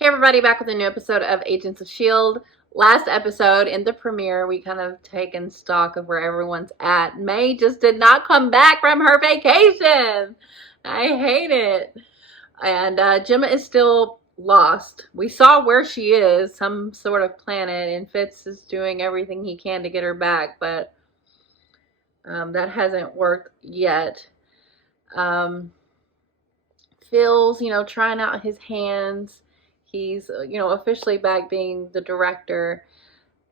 Hey everybody, back with a new episode of Agents of S.H.I.E.L.D. Last episode in the premiere, we kind of taken stock of where everyone's at. May just did not come back from her vacation. I hate it. And Gemma is still lost. We saw where she is, some sort of planet, and Fitz is doing everything he can to get her back, but that hasn't worked yet. Phil's, trying out his hands. He's, officially back being the director.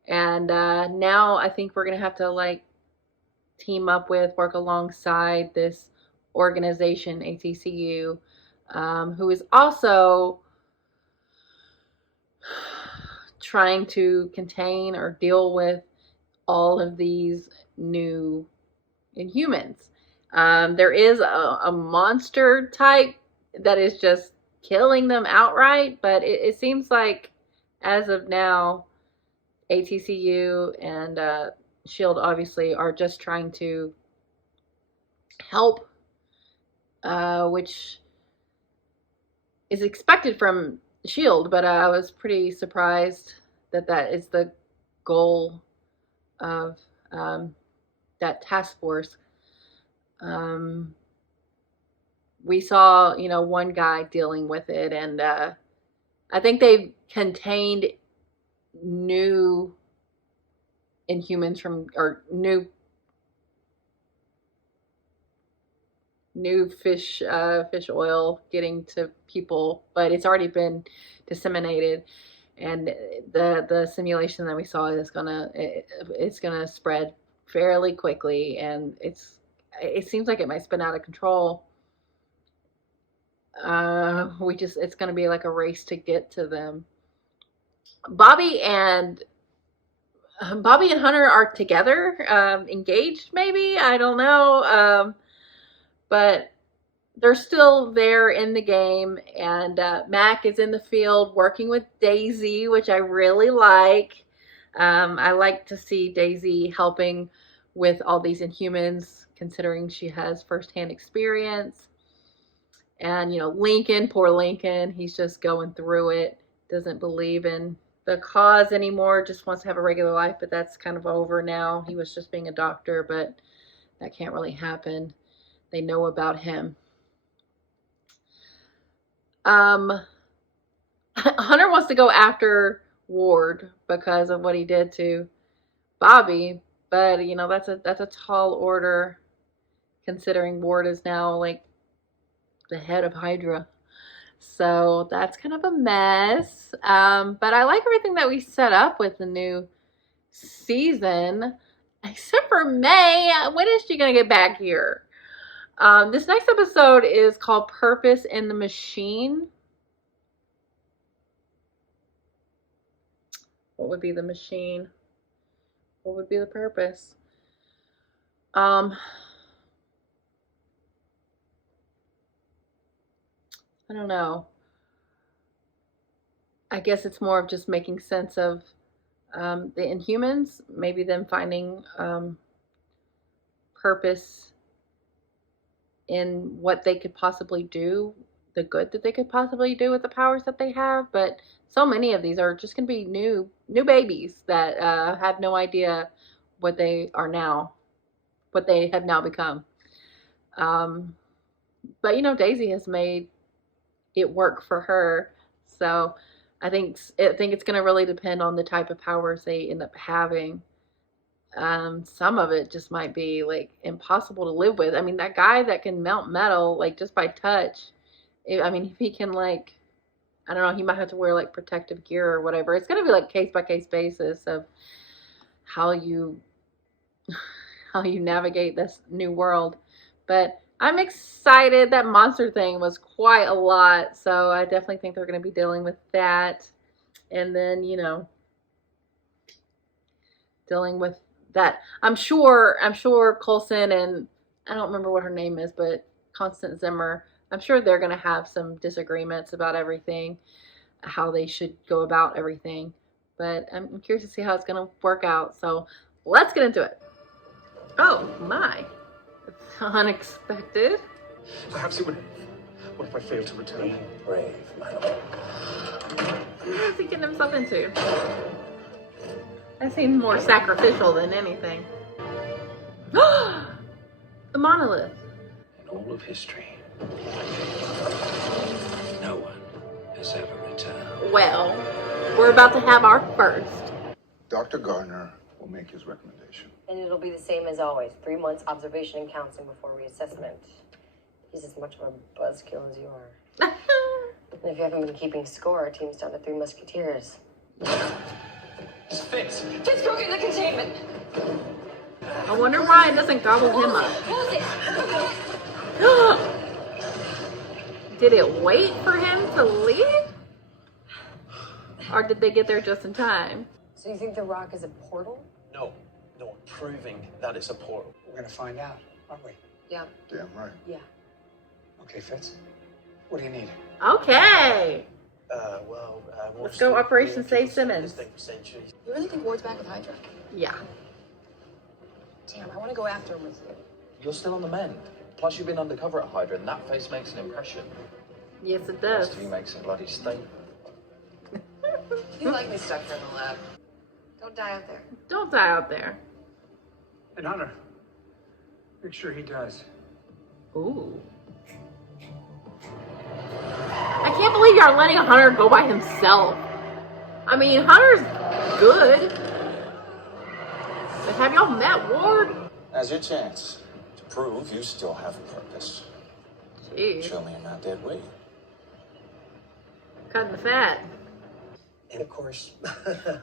And now I think we're going to have to, team up with, work alongside this organization, ATCU, who is also trying to contain or deal with all of these new Inhumans. There is a monster type that is just killing them outright, but it seems like as of now, ATCU and S.H.I.E.L.D. obviously are just trying to help, which is expected from S.H.I.E.L.D., but I was pretty surprised that that is the goal of that task force. We saw, one guy dealing with it, and I think they've contained new Inhumans from, or new fish oil getting to people, but it's already been disseminated, and the simulation that we saw is it's gonna spread fairly quickly, and it seems like it might spin out of control. It's gonna be like a race to get to them. Bobby and Hunter are together, engaged maybe, I don't know, but they're still there in the game, and Mac is in the field working with Daisy, which I really like. I like to see Daisy helping with all these Inhumans, considering she has firsthand experience. And, Lincoln, poor Lincoln, he's just going through it, doesn't believe in the cause anymore, just wants to have a regular life, but that's kind of over now. He was just being a doctor, but that can't really happen. They know about him. Hunter wants to go after Ward because of what he did to Bobby, but that's a tall order, considering Ward is now the head of Hydra. So that's kind of a mess. But I like everything that we set up with the new season, except for May. When is she gonna get back here? This next episode is called Purpose in the Machine. What would be the machine? What would be the purpose? I don't know. I guess it's more of just making sense of the Inhumans, maybe them finding purpose in what they could possibly do, the good that they could possibly do with the powers that they have. But so many of these are just going to be new babies that have no idea what they are now, what they have now become. But Daisy has made it work for her, so I think it's going to really depend on the type of powers they end up having. Some of it just might be impossible to live with. I mean, that guy that can melt metal just by touch. If he can I don't know, he might have to wear protective gear or whatever. It's gonna be case by case basis of how you navigate this new world. But I'm excited. That monster thing was quite a lot, so I definitely think they're gonna be dealing with that, and then dealing with that. I'm sure Coulson and I don't remember what her name is, but Constance Zimmer, I'm sure they're going to have some disagreements about everything, how they should go about everything. But I'm curious to see how it's going to work out. So let's get into it. Oh my, it's unexpected. Perhaps it would. What if I fail to return? Be brave, my lord. What is he getting himself into? That seems more sacrificial than anything. The monolith. In all of history, no one has ever returned. Well, we're about to have our first. Dr. Gardner will make his recommendation. And it'll be the same as always. 3 months observation and counseling before reassessment. He's as much of a buzzkill as you are. And if you haven't been keeping score, our team's down to 3 musketeers. Fitz! Fitz broke into containment! I wonder why it doesn't gobble him up. Close it! Did it wait for him to leave? Or did they get there just in time? So you think the rock is a portal? No, I'm proving that it's a portal. We're gonna find out, aren't we? Yeah. Damn right. Yeah. Okay, Fitz. What do you need? Okay. Let's go Operation Save Simmons. You really think Ward's back with Hydra? Yeah. Damn, I want to go after him with you. You're still on the mend. Plus, you've been undercover at Hydra, and that face makes an impression. Yes, it The does. rest of you makes a bloody statement. You like me stuck here in the lab. Don't die out there. Don't die out there. And Hunter. Make sure he does. Ooh. I can't believe you're letting Hunter go by himself. I mean, Hunter's good. But have y'all met Ward? Now's your chance to prove you still have a purpose. Jeez. Show me you're not dead weight. Cutting the fat. And of course,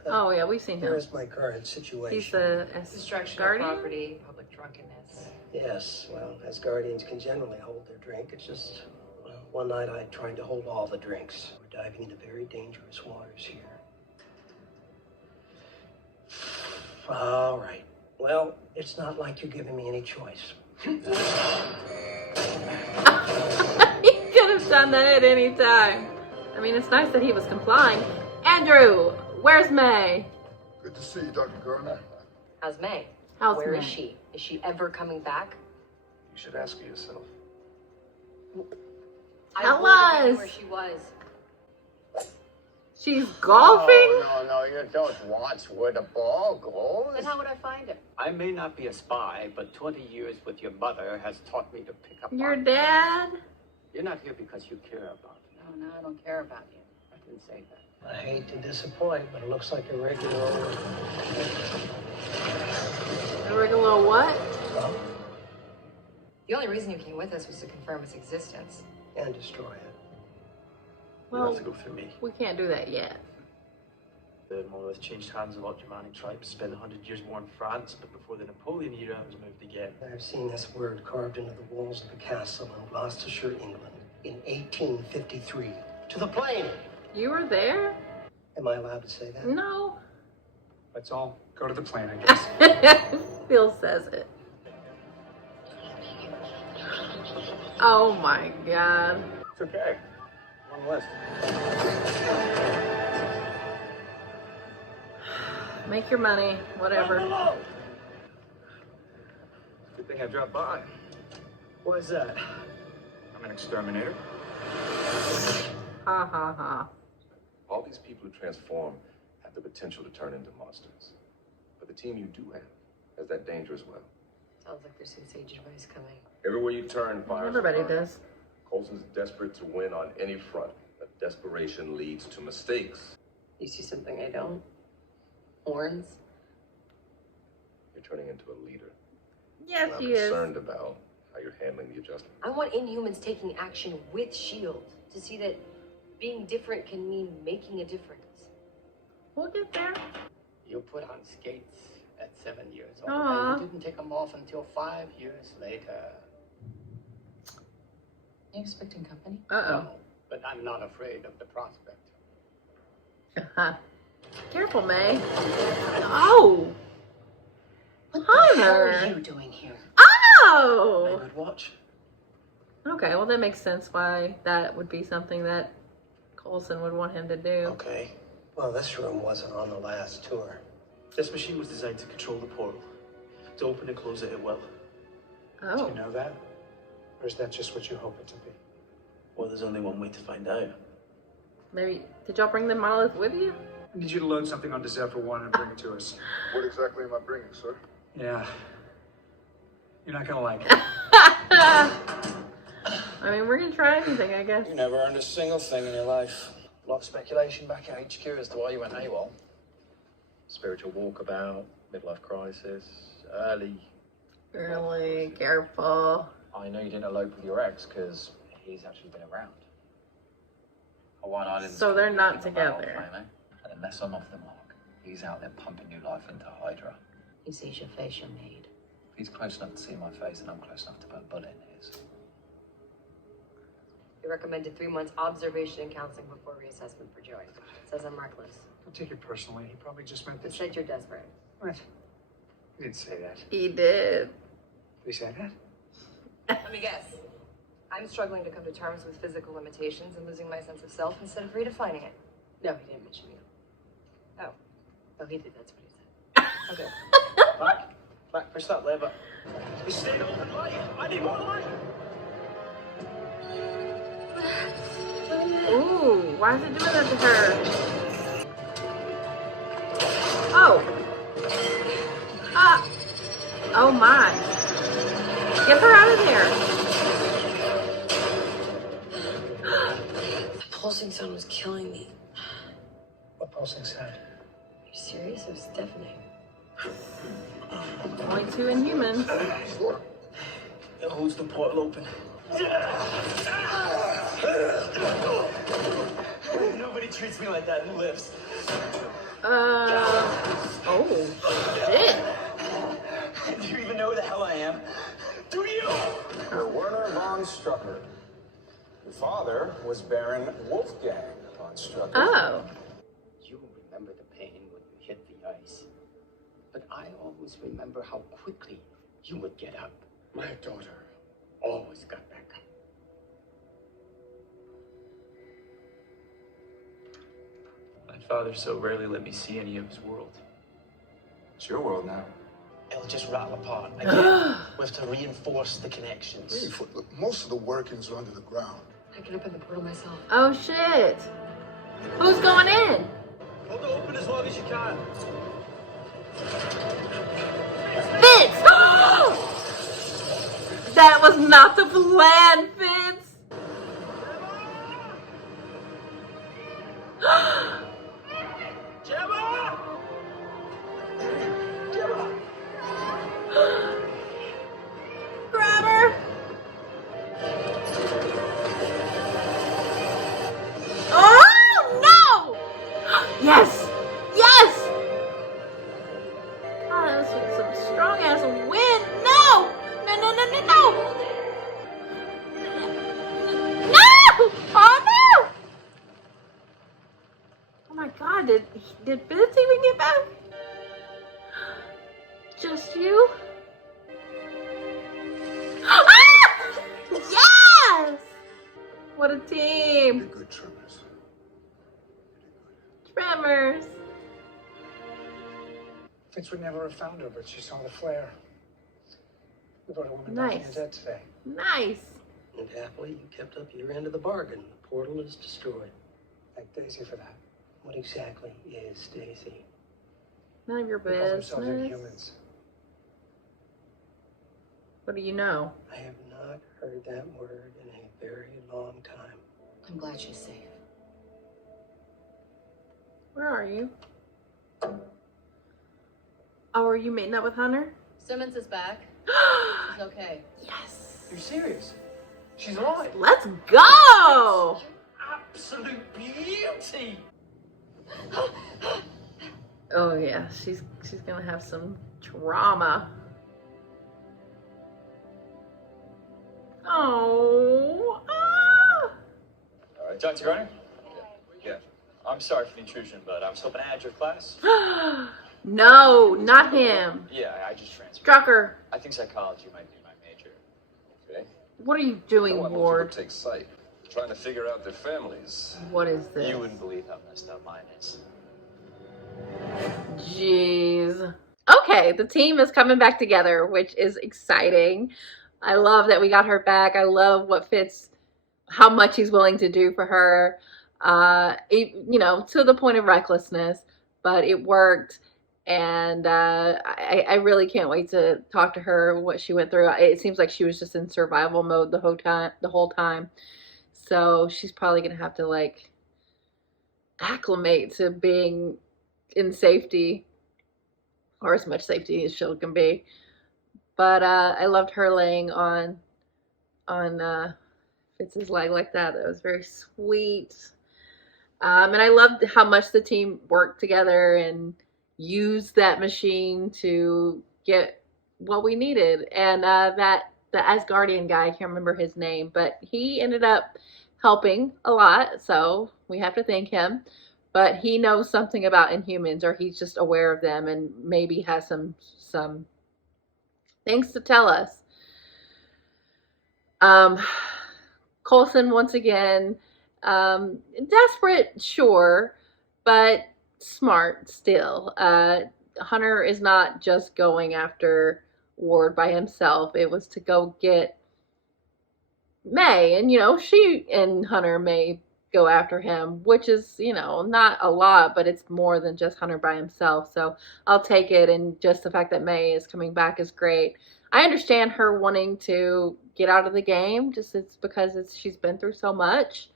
Oh, yeah, we've seen him. here's my current situation. He's the Destruction Guardian? of property, public drunkenness. Yes, well, as guardians can generally hold their drink, it's just, well, one night I tried to hold all the drinks. We're diving into very dangerous waters here. All right. Well, it's not like you're giving me any choice. He could have done that at any time. I mean, it's nice that he was complying. Andrew, where's May? Good to see you, Dr. Gardner. How's May? How's Where May? is she? Is she ever coming back? You should ask her yourself. Tell I wondered us. where she was. She's golfing? No, you don't watch where the ball goes. Then how would I find her? I may not be a spy, but 20 years with your mother has taught me to pick up Your on- dad? You're not here because you care about me. No, I don't care about you. I didn't say that. I hate to disappoint, but it looks like a regular old... A regular what? Well, The only reason you came with us was to confirm its existence. and destroy it. You'll Well, have to go through me. we can't do that yet. The Monolith changed hands a lot. Germanic tribes spent 100 years war in France, but before the Napoleon era, it was moved again. I've seen this word carved into the walls of the castle in Gloucestershire, England, in 1853. To the plane! You were there? Am I allowed to say that? No. Let's all go to the plane, I guess. Phil says it. Oh my god. It's okay. I'm on the list. Make your money, whatever. Good thing I dropped by. What is that? I'm an exterminator. Ha ha ha. All these people who transform have the potential to turn into monsters. But the team you do have has that danger as well. Sounds like there's some sage advice coming. Everywhere you turn, fires Everybody are burning. does. Coulson's desperate to win on any front, but desperation leads to mistakes. You see something I don't? Horns? You're turning into a leader. Yes, And I'm she is. concerned about how you're handling the adjustment. I want Inhumans taking action with S.H.I.E.L.D. to see that being different can mean making a difference. We'll get there. You put on skates at 7 years old, Aw. and you didn't take them off until 5 years later. You expecting company? Uh-oh. No, but I'm not afraid of the prospect. Careful, May. Oh! What Hunter. the hell are you doing here? Oh! Good watch. Okay, well that makes sense why that would be something that Coulson would want him to do. Okay. Well, this room wasn't on the last tour. This machine was designed to control the portal. To open and close it at will. Do Oh. you know that? Or is that just what you hope it to be? Well, there's only one way to find out. Maybe, did y'all bring the monolith with you? I need you to load something onto Zephyr 1 and bring it to us. What exactly am I bringing, sir? Yeah. You're not gonna like it. I mean, we're gonna try anything, I guess. You never earned a single thing in your life. A lot of speculation back at HQ as to why you went AWOL. Spiritual walkabout, midlife crisis, early. Really careful. I know you didn't elope with your ex because he's actually been around. Hawaiian Islands. So they're not keep him about, together. plainly. And unless I'm off the mark, he's out there pumping new life into Hydra. He sees your face, you're made. He's close enough to see my face, and I'm close enough to put a bullet in his. You recommended 3 months observation and counseling before reassessment for Joey. Says I'm reckless. Don't take it personally. He probably just meant He that. said you're desperate. What? He didn't say that. He did. Did he say that? Let me guess. I'm struggling to come to terms with physical limitations and losing my sense of self instead of redefining it. No, he didn't mention you. Oh. Oh, he did. That's what he said. Okay. Back, push that lever. It's staying open light. I need more light. Ooh, why is it doing that to her? Oh. Ah. Oh my. Get her out of there. The pulsing sound was killing me. What pulsing sound? Are you serious? It was deafening. Only 2 Inhumans. It holds the portal open. Nobody treats me like that who lives. Oh, shit. Do you even know who the hell I am? Do you? You're Werner von Strucker. Your father was Baron Wolfgang von Strucker. Oh. You remember the pain when you hit the ice. But I always remember how quickly you would get up. My daughter always got back up. My father so rarely let me see any of his world. It's your world now. It'll just rattle apart again. We have to reinforce the connections. Look, most of the workings are under the ground. I can open the portal myself. Oh, shit. Who's going in? Hold it open as long as you can. Fitz! That was not the plan, Fitz! Gemma! Grab her! Oh, no! Yes! Yes! God, that was some strong-ass wind. No! No, no, no, no, no! No! Oh, no! Oh, my God. Did Fitz even get back? Just you? Ah! Yes! What a You team. did good, Tremors. Tremors. Fitz would never have found her, but she saw the flare. We brought a woman back from Nice. the dead today. Nice. And happily, you kept up your end of the bargain. The portal is destroyed. Thank Daisy for that. What exactly is Daisy? None of your They call themselves business. Inhumans. What do you know? I have not heard that word in a very long time. I'm glad she's safe. Where are you? Oh, are you meeting up with Hunter? Simmons is back. She's okay. Yes. You're serious? She's alive. Let's go. Absolute beauty. Oh yeah, she's gonna have some trauma. Oh. Ah. All right, Dr. Garner? Yeah. I'm sorry for the intrusion, but I was hoping to add your class. No, not him. Yeah, I just transferred. Strucker, I think psychology might be my major. Okay. what are you doing, Why most Ward? people take sight, trying to figure out their families. What is this? You wouldn't believe how messed up mine is. Jeez. Okay, the team is coming back together, which is exciting. I love that we got her back. I love what Fitz, how much he's willing to do for her. to the point of recklessness, but it worked. And I really can't wait to talk to her what she went through. It seems like she was just in survival mode the whole time. So she's probably gonna have to like acclimate to being in safety, or as much safety as S.H.I.E.L.D. can be. But I loved her laying on Fitz's leg like that. That was very sweet. And I loved how much the team worked together and used that machine to get what we needed. And the Asgardian guy, I can't remember his name, but he ended up helping a lot, so we have to thank him. But he knows something about Inhumans, or he's just aware of them, and maybe has some things to tell us. Coulson, once again, desperate, sure, but smart still. Hunter is not just going after Ward by himself. It was to go get May, and she and Hunter may go after him, which is not a lot, but it's more than just Hunter by himself. So I'll take it, and just the fact that May is coming back is great. I understand her wanting to get out of the game, just it's because she's been through so much.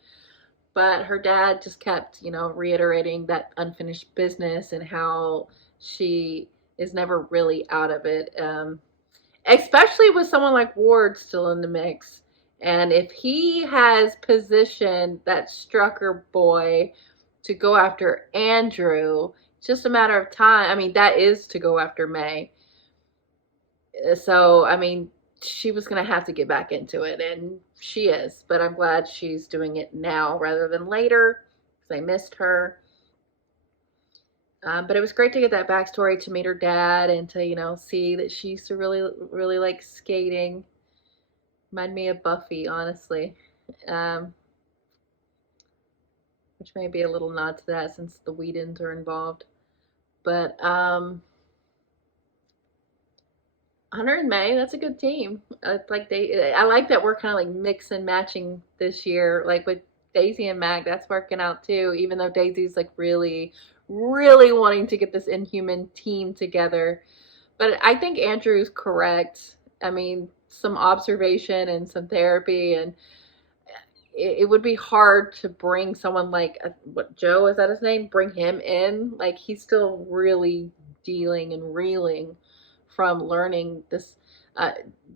But her dad just kept, reiterating that unfinished business and how she is never really out of it. Especially with someone like Ward still in the mix. And if he has positioned that Strucker boy to go after Andrew, it's just a matter of time. I mean, that is to go after May. So, I mean, she was going to have to get back into it, and she is. But I'm glad she's doing it now rather than later, because I missed her. But it was great to get that backstory, to meet her dad, and to, see that she used to really, really like skating. Remind me of Buffy, honestly. Which may be a little nod to that since the Whedons are involved. But Hunter and May, that's a good team. I like that we're kind of like mix and matching this year. Like with Daisy and Mag, that's working out too. Even though Daisy's like really, really wanting to get this Inhuman team together. But I think Andrew's correct. I mean, some observation and some therapy, and it would be hard to bring someone like Joe, is that his name? Bring him in. Like, he's still really dealing and reeling from learning this.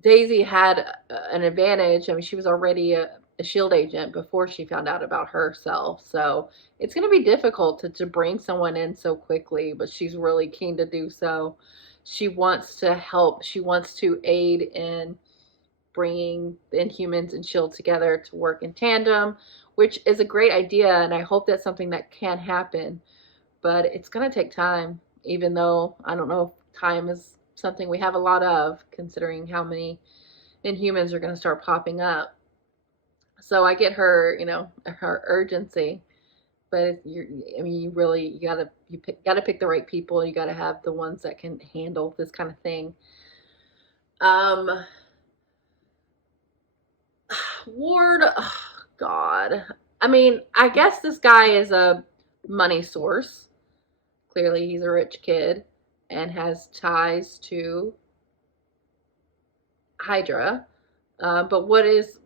Daisy had an advantage. I mean, she was already a S.H.I.E.L.D. agent before she found out about herself. So it's going to be difficult to bring someone in so quickly, but she's really keen to do so. She wants to help. She wants to aid in bringing the Inhumans and S.H.I.E.L.D. together to work in tandem, which is a great idea, and I hope that's something that can happen. But it's going to take time, even though I don't know if time is something we have a lot of, considering how many Inhumans are going to start popping up. So I get her, her urgency, but you gotta pick the right people. You gotta have the ones that can handle this kind of thing. Ward, oh God. I mean, I guess this guy is a money source. Clearly, he's a rich kid and has ties to Hydra. But what is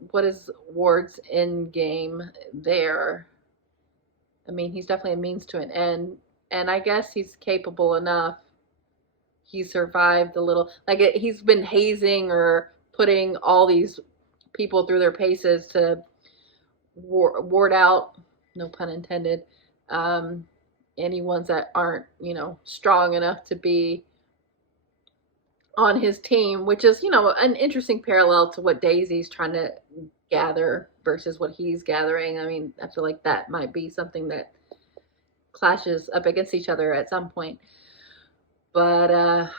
Ward's end game there? I mean, he's definitely a means to an end, and I guess he's capable enough. He survived a little, like he's been hazing or putting all these people through their paces to ward out, no pun intended, any ones that aren't, strong enough to be on his team, which is, an interesting parallel to what Daisy's trying to gather versus what he's gathering. I mean, I feel like that might be something that clashes up against each other at some point. But,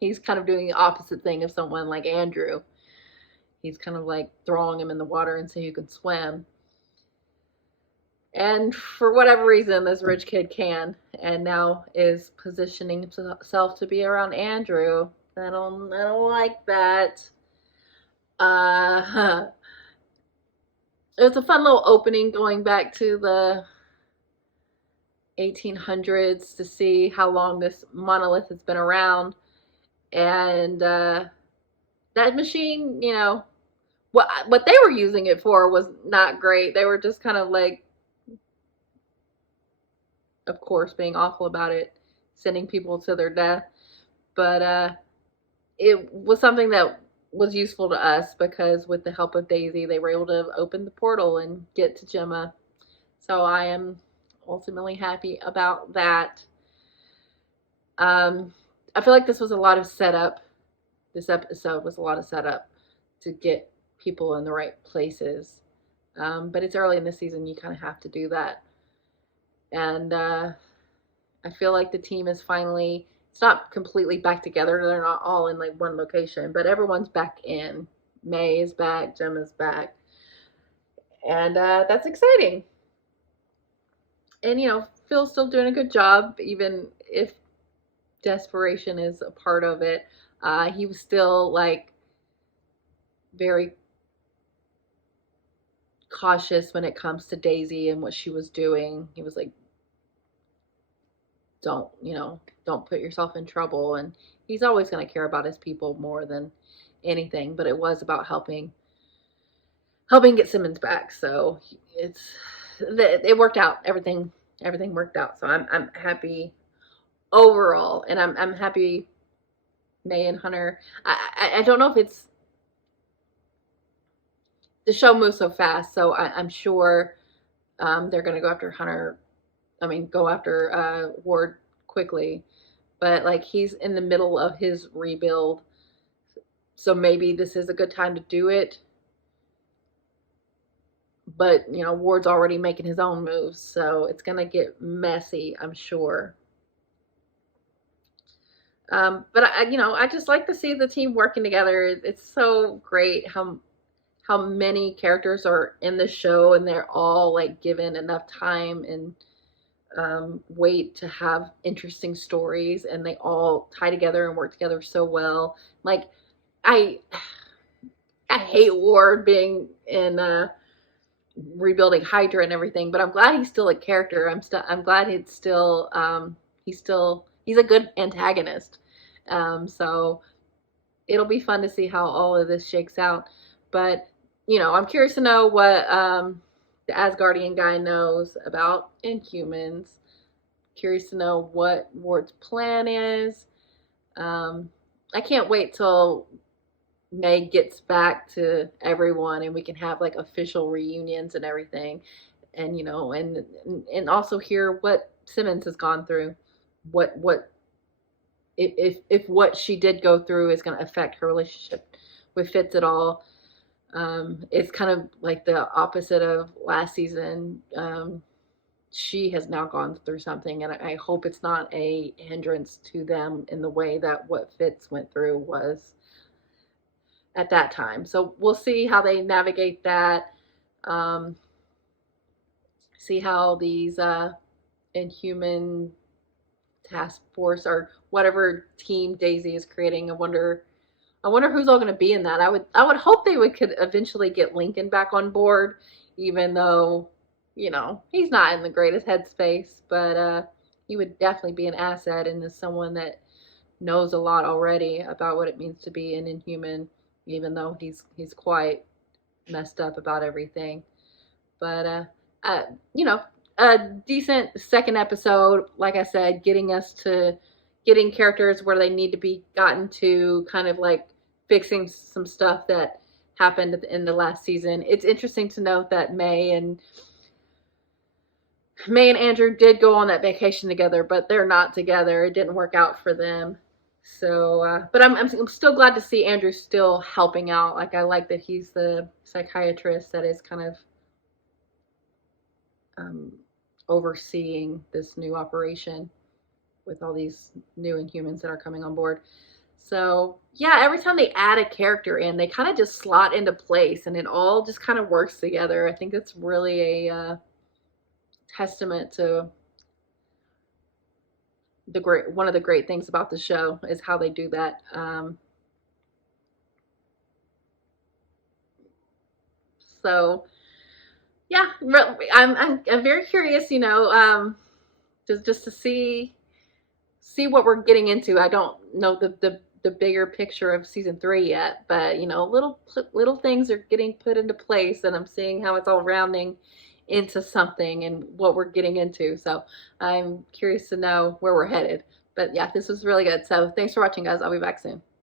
he's kind of doing the opposite thing of someone like Andrew. He's kind of like throwing him in the water and see who can swim. And for whatever reason, this rich kid can, and now is positioning himself to be around Andrew. I don't like that. it was a fun little opening going back to the 1800s to see how long this monolith has been around. And that machine, you know, what they were using it for was not great. They were just kind of like, of course, being awful about it, sending people to their death. But it was something that was useful to us because with the help of Daisy, they were able to open the portal and get to Gemma. So I am ultimately happy about that. I feel like this was a lot of setup. This episode was a lot of setup to get people in the right places. But it's early in the season, you kind of have to do that. And I feel like the team is finally, it's not completely back together. They're not all in like one location, but everyone's back in. May is back, Gemma's back. And that's exciting. And, you know, Phil's still doing a good job, even if desperation is a part of it. He was still like very cautious when it comes to Daisy and what she was doing. He was like, don't put yourself in trouble. And he's always going to care about his people more than anything, but it was about helping get Simmons back. So it worked out. Everything worked out. So I'm happy overall, and I'm happy May and Hunter. I don't know if it's, the show moves so fast, so I'm sure they're going to go after Hunter. I mean, go after Ward quickly, but like he's in the middle of his rebuild, so maybe this is a good time to do it. But you know, Ward's already making his own moves, so it's going to get messy, I'm sure. But I just like to see the team working together. It's so great how many characters are in the show, and they're all like given enough time and weight to have interesting stories, and they all tie together and work together so well. Like I hate Ward being in rebuilding Hydra and everything, but I'm glad he's still a character. I'm glad he's a good antagonist. So it'll be fun to see how all of this shakes out. But I'm curious to know what the Asgardian guy knows about Inhumans. Curious to know what Ward's plan is. I can't wait till May gets back to everyone and we can have like official reunions and everything, and and also hear what Simmons has gone through, what if what she did go through is going to affect her relationship with Fitz at all. It's kind of like the opposite of last season. She has now gone through something, and I hope it's not a hindrance to them in the way that what Fitz went through was at that time. So we'll see how they navigate that. See how these Inhuman task force or whatever team Daisy is creating. I wonder who's all going to be in that. I would hope they could eventually get Lincoln back on board, even though he's not in the greatest headspace, but he would definitely be an asset and is someone that knows a lot already about what it means to be an Inhuman, even though he's quite messed up about everything. But a decent second episode, like I said, getting characters where they need to be gotten to, kind of like fixing some stuff that happened in the last season. It's interesting to note that May and Andrew did go on that vacation together, but they're not together. It didn't work out for them. So, but I'm still glad to see Andrew still helping out. Like, I like that he's the psychiatrist that is kind of overseeing this new operation with all these new Inhumans that are coming on board. So, yeah, every time they add a character in, they kind of just slot into place, and it all just kind of works together. I think that's really a testament to one of the great things about the show is how they do that. So yeah, I'm very curious, you know, just to see what we're getting into. I don't know the bigger picture of season 3 yet, but you know, little things are getting put into place, and I'm seeing how it's all rounding into something and what we're getting into. So I'm curious to know where we're headed. But yeah, this was really good. So thanks for watching, guys. I'll be back soon.